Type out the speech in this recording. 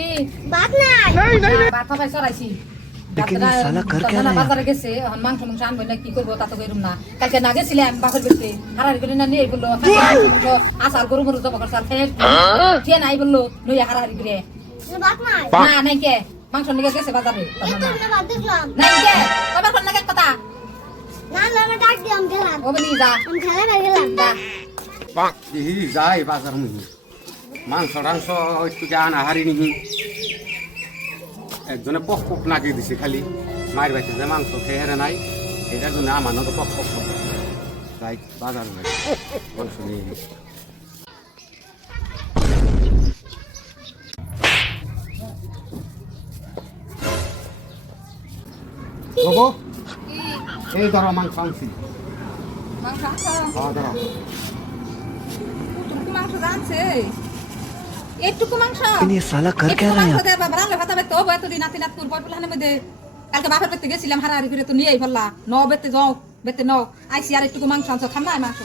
কি बात নাই বাদ পাপাই চড়াইছি लेकिन ये साला कर क्या रहा है বাজারে গেছে এখন মাংস মাংস আনবো না কি করবো তা তো কইরুম না কালকে না গেছিলাম বাপের বাড়িতে হারারি করে না নিয়ে বললো আসার গরু মরু জবা করছে আর খেয়ে নাই বললো লইয়া হারারি করে बात নাই না নাই কে মাংস নিয়ে গেছে বাজারে এই তো না বাদ দেখলাম নাই কে বাবার কোন লাগে কথা না না আমি ডাক দিলাম গেলাম ও বলি যা আমি খেলা না গেলাম যা বাহ দেখি যাই বাজার মুহি মাংস টাংস একটু আনা হারি নিহি একজনে পক পক নাকি দিছে খালি মায়ের বাড়িতে যে মাংস খেয়ে হেরে নাই এটার জন্য আমার তো পক পক পক যাই বাজার মাংস নিয়ে গেছি বাবু এই ধরো মাংস আনছি মাংস খাওয়া ধরো টুকু মাংস জানছে এইটুকু মাংস लेकिन ये साला कर क्या रहा है মাংস দে বাবা রান্না ভাত হবে তো বয় তো নাতি নাত পুর বয় প্লানের মধ্যে কালকে বাপের বাড়িতে গেছিলাম হারাহারি করে তো নিয়েই ফেললা ন বেতে যাও বেতে ন আইসি আর একটু মাংস আনছো খাম না মাংস